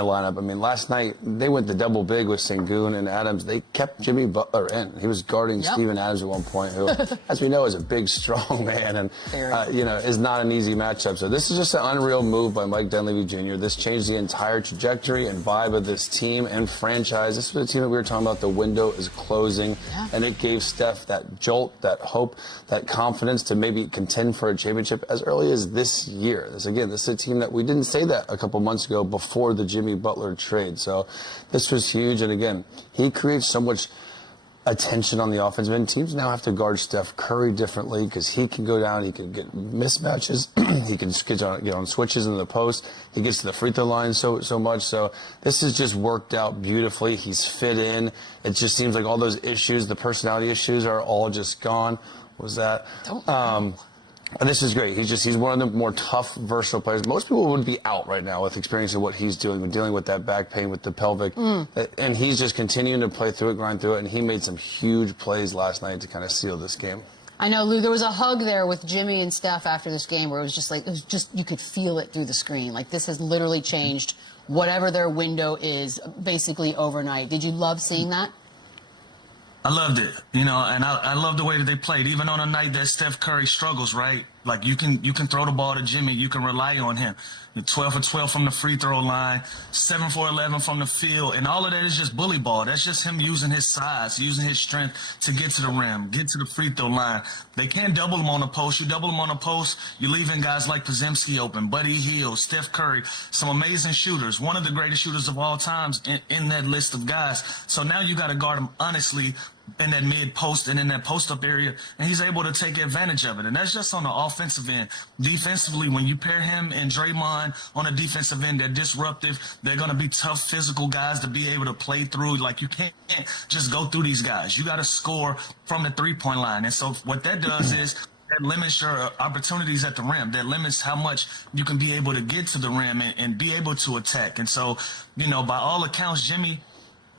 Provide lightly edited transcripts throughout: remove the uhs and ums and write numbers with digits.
the lineup. I mean, last night they went the double big with Sengun and Adams. They kept Jimmy Butler in. He was guarding Steven Adams at one point, who, as we know, is a big, strong man and, is not an easy matchup. So this is just an unreal move by Mike Dunleavy Jr. This changed the entire trajectory and vibe of this team and franchise. This was a team that we were talking about. The window is closing, and it gave Steph that jolt, that hope, that confidence to maybe contend for a championship as early as this year. This is a team that we didn't say that a couple months ago before the Jimmy Butler trade. So this was huge. And again, he creates so much attention on the offensive end. Teams now have to guard Steph Curry differently because he can go down, he can get mismatches, he can get on switches in the post, he gets to the free throw line so much. So this has just worked out beautifully. He's fit in. It just seems like all those issues, the personality issues, are all just gone. What was that? And this is great. He's one of the more tough, versatile players. Most people would be out right now with experiencing what he's doing, dealing with that back pain, with the pelvic. And he's just continuing to play through it, grind through it. And he made some huge plays last night to kind of seal this game. I know, Lou, there was a hug there with Jimmy and Steph after this game where it was just you could feel it through the screen. Like, this has literally changed whatever their window is basically overnight. Did you love seeing that? I loved it, and I love the way that they played. Even on a night that Steph Curry struggles, right? Like, you can throw the ball to Jimmy, you can rely on him. 12 for 12 from the free throw line, 7 for 11 from the field, and all of that is just bully ball. That's just him using his size, using his strength to get to the rim, get to the free throw line. They can't double him on the post. You double him on the post, you're leaving guys like Podziemski open, Buddy Hield, Steph Curry, some amazing shooters, one of the greatest shooters of all times in that list of guys. So now you got to guard him honestly in that mid post and in that post up area, and he's able to take advantage of it. And that's just on the offensive end. Defensively, when you pair him and Draymond on the defensive end, they're disruptive. They're going to be tough physical guys to be able to play through. Like, you can't just go through these guys. You got to score from the 3-point line. And so what that does is that limits your opportunities at the rim. That limits how much you can be able to get to the rim and be able to attack. And so, by all accounts, Jimmy,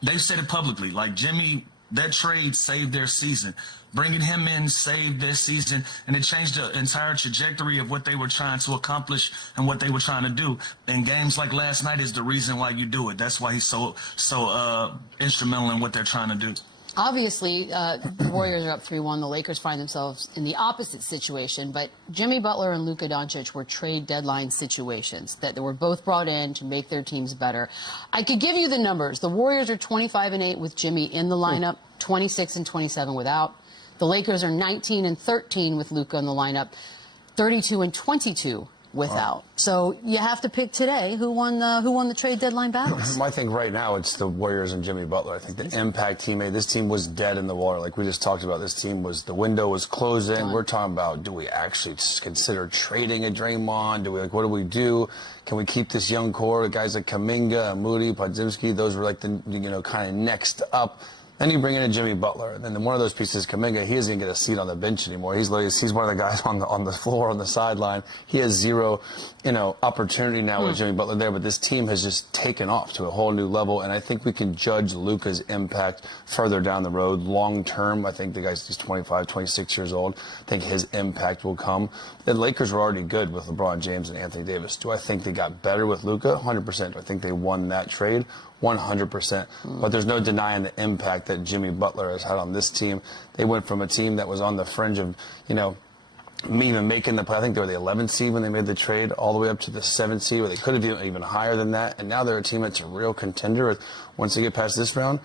they've said it publicly, like, Jimmy, that trade saved their season. Bringing him in saved their season, and it changed the entire trajectory of what they were trying to accomplish and what they were trying to do. And games like last night is the reason why you do it. That's why he's so instrumental in what they're trying to do. Obviously, the Warriors are up 3-1. The Lakers find themselves in the opposite situation. But Jimmy Butler and Luka Doncic were trade deadline situations that they were both brought in to make their teams better. I could give you the numbers. The Warriors are 25-8 with Jimmy in the lineup, 26-27 without. The Lakers are 19-13 with Luka in the lineup, 32-22 without. So you have to pick today who won the trade deadline battles. I think right now it's the Warriors and Jimmy Butler. I think the impact he made, this team was dead in the water. Like we just talked about, this team was, the window was closing. We're talking about, do we actually consider trading a Draymond? What do we do? Can we keep this young core? Guys like Kuminga, Moody, Podziemski, those were like the, kind of next up. Then you bring in a Jimmy Butler, and then one of those pieces, Kuminga, he doesn't even get a seat on the bench anymore. He's one of the guys on the floor, on the sideline. He has zero, opportunity now with Jimmy Butler there. But this team has just taken off to a whole new level, and I think we can judge Luka's impact further down the road, long term. I think the guy's 25, 26 years old. I think his impact will come. The Lakers were already good with LeBron James and Anthony Davis. Do I think they got better with Luka? 100%. Do I think they won that trade? 100%. But there's no denying the impact that Jimmy Butler has had on this team. They went from a team that was on the fringe of, even making the play. I think they were the 11th seed when they made the trade, all the way up to the 7th seed, where they could have been even higher than that. And now they're a team that's a real contender. Once they get past this round,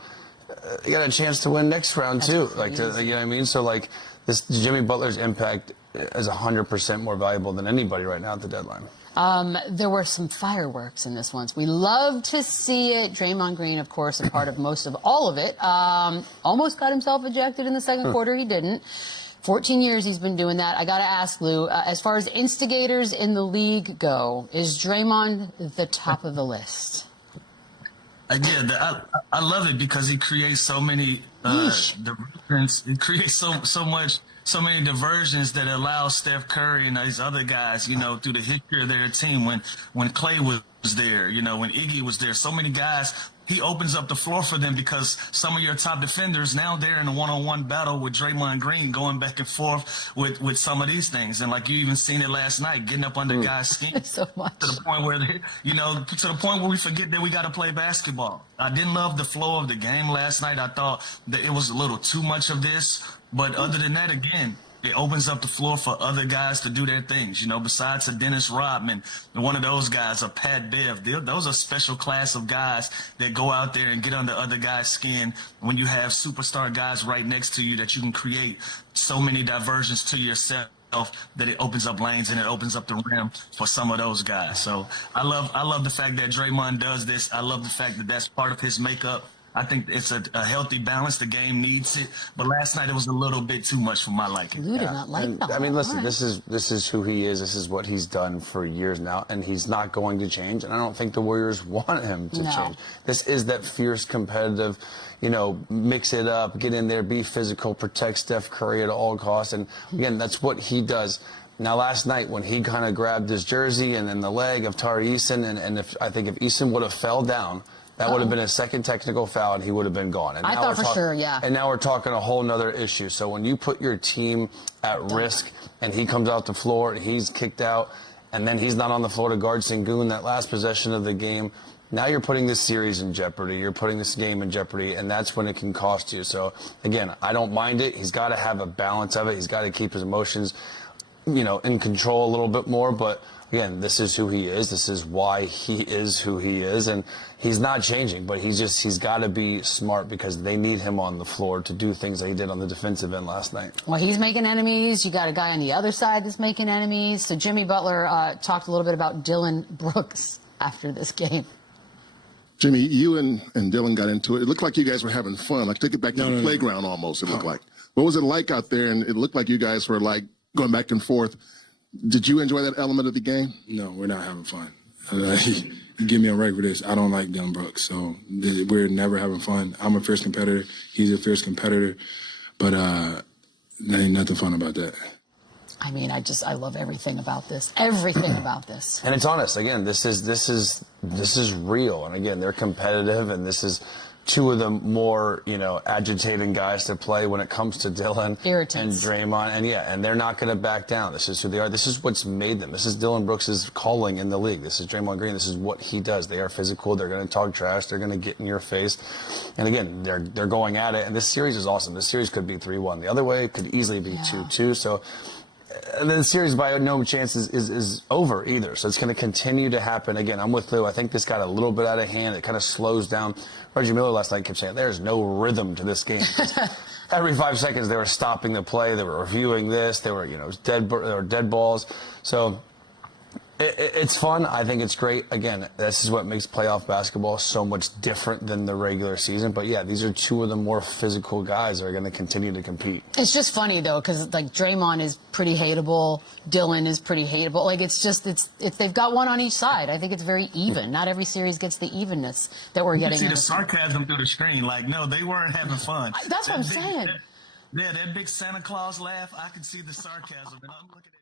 they got a chance to win next round too. You know what I mean? So this Jimmy Butler's impact is 100% more valuable than anybody right now at the deadline. There were some fireworks in this one. We love to see it. Draymond Green, of course, a part of most of all of it. Almost got himself ejected in the second quarter. He didn't. 14 years he's been doing that. I got to ask, Lou, as far as instigators in the league go, is Draymond the top of the list? Yeah, I love it because he creates so many diversions. He creates so many diversions that allow Steph Curry and these other guys, through the history of their team. When Clay was there, when Iggy was there, so many guys, he opens up the floor for them because some of your top defenders, now they're in a one-on-one battle with Draymond Green, going back and forth with some of these things. And like you even seen it last night, getting up under guys' skin So much. to the point where to the point where we forget that we got to play basketball. I didn't love the flow of the game last night. I thought that it was a little too much of this, but other than that, again, it opens up the floor for other guys to do their things, besides a Dennis Rodman, one of those guys, a Pat Bev. Those are special class of guys that go out there and get under other guys' skin when you have superstar guys right next to you that you can create so many diversions to yourself that it opens up lanes and it opens up the rim for some of those guys. So I love the fact that Draymond does this. I love the fact that that's part of his makeup. I think it's a healthy balance. The game needs it. But last night it was a little bit too much for my liking. You did not like that. I mean, listen, All right. this is who he is. This is what he's done for years now, and he's not going to change. And I don't think the Warriors want him to change. This is that fierce, competitive, mix it up, get in there, be physical, protect Steph Curry at all costs. And again, that's what he does. Now, last night when he kind of grabbed his jersey and then the leg of Tari Eason, and I think if Eason would have fell down, that would have been a second technical foul, and he would have been gone. And I thought for sure, yeah. And now we're talking a whole nother issue. So when you put your team at risk, and he comes out the floor, and he's kicked out, and then he's not on the floor to guard Sengun that last possession of the game, now you're putting this series in jeopardy. You're putting this game in jeopardy, and that's when it can cost you. So, again, I don't mind it. He's got to have a balance of it. Hes got to keep his emotions, in control a little bit more, but again, this is who he is. This is why he is who he is. And he's not changing, but he's got to be smart because they need him on the floor to do things that he did on the defensive end last night. Well, he's making enemies. You got a guy on the other side that's making enemies. So Jimmy Butler talked a little bit about Dillon Brooks after this game. Jimmy, you and Dylan got into it. It looked like you guys were having fun. Like, took it back to the playground almost, it looked like. What was it like out there? And it looked like you guys were, like, going back and forth. Did you enjoy that element of the game? No, we're not having fun. You give me a break for this. I don't like Dillon Brooks, so we're never having fun. I'm a fierce competitor. He's a fierce competitor, but there ain't nothing fun about that. I mean, I love everything about this. Everything about this. And it's honest. Again, this is real. And again, they're competitive, and this is two of the more, agitating guys to play when it comes to Dillon Irritants. and Draymond. And they're not going to back down. This is who they are. This is what's made them. This is Dillon Brooks' calling in the league. This is Draymond Green. This is what he does. They are physical. They're going to talk trash. They're going to get in your face. And again, they're going at it. And this series is awesome. This series could be 3-1. The other way, it could easily be 2-2. So the series by no chance is over either. So it's going to continue to happen. Again, I'm with Lou. I think this got a little bit out of hand. It kind of slows down. Reggie Miller last night kept saying, there's no rhythm to this game. Every 5 seconds they were stopping the play. They were reviewing this. They were, dead balls. So it's fun. I think it's great. Again, this is what makes playoff basketball so much different than the regular season. But yeah, these are two of the more physical guys that are going to continue to compete. It's just funny though, because like Draymond is pretty hateable, Dillon is pretty hateable. Like it's they've got one on each side. I think it's very even. Not every series gets the evenness that we're getting. You see the sarcasm through the screen. Like, no, they weren't having fun. That's what I'm saying. That big Santa Claus laugh. I could see the sarcasm, and I'm looking at.